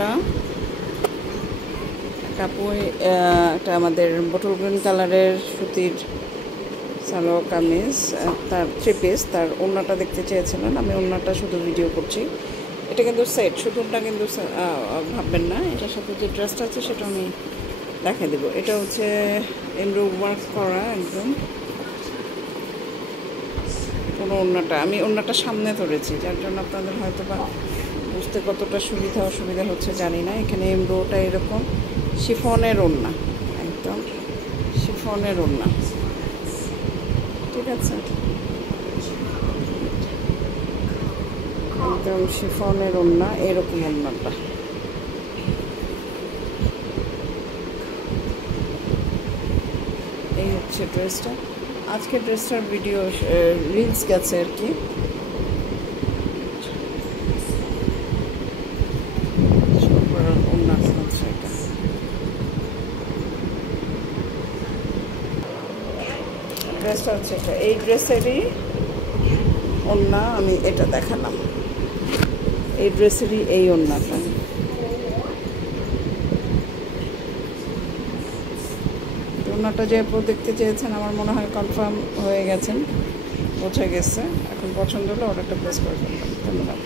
ওড়নাটা কাপুই একটা আমাদের বটল গ্রিন কালারের সুতির সালোয়ার কামিজ, তার 3 পিস। তার ওড়নাটা দেখতে চেয়েছিলেন, আমি ওড়নাটা শুধু ভিডিও করছি। এটা কিন্তু সেট, শুধুটা কিন্তু ভাববেন না। এটার সাথে যে ড্রেসটা আছে সেটা আমি দেখাই দেবো। এটা হচ্ছে এমব্রো ওয়ার্ক করা একদম পুরো ওড়নাটা। আমি ওড়নাটা সামনে ধরেছি, যার জন্য আপনাদের হয়তো বা বুঝতে কতটা সুবিধা অসুবিধা হচ্ছে জানি না। এখানে এমব্রোটা এরকম শিফনের ওড়না, একদম শিফনের ওড়না, ঠিক আছে, একদম শিফনের ওড়না, এরকম ওড়নাটা। এই হচ্ছে ড্রেসটা। আজকে ড্রেসটার ভিডিও রিলস গেছে আর কি। ওড়নাটা হচ্ছে এটা। ড্রেসটা হচ্ছে এটা। এই ড্রেসেরই ওড়না আমি এটা দেখালাম, এই ড্রেসেরই এই ওড়নাটা। ওড়নাটা যে দেখতে চেয়েছেন আমার মনে হয় কনফার্ম হয়ে গেছেন, বোঝা গেছে। এখন পছন্দ হলে অর্ডারটা প্লেস করে ফেলবেন। ধন্যবাদ।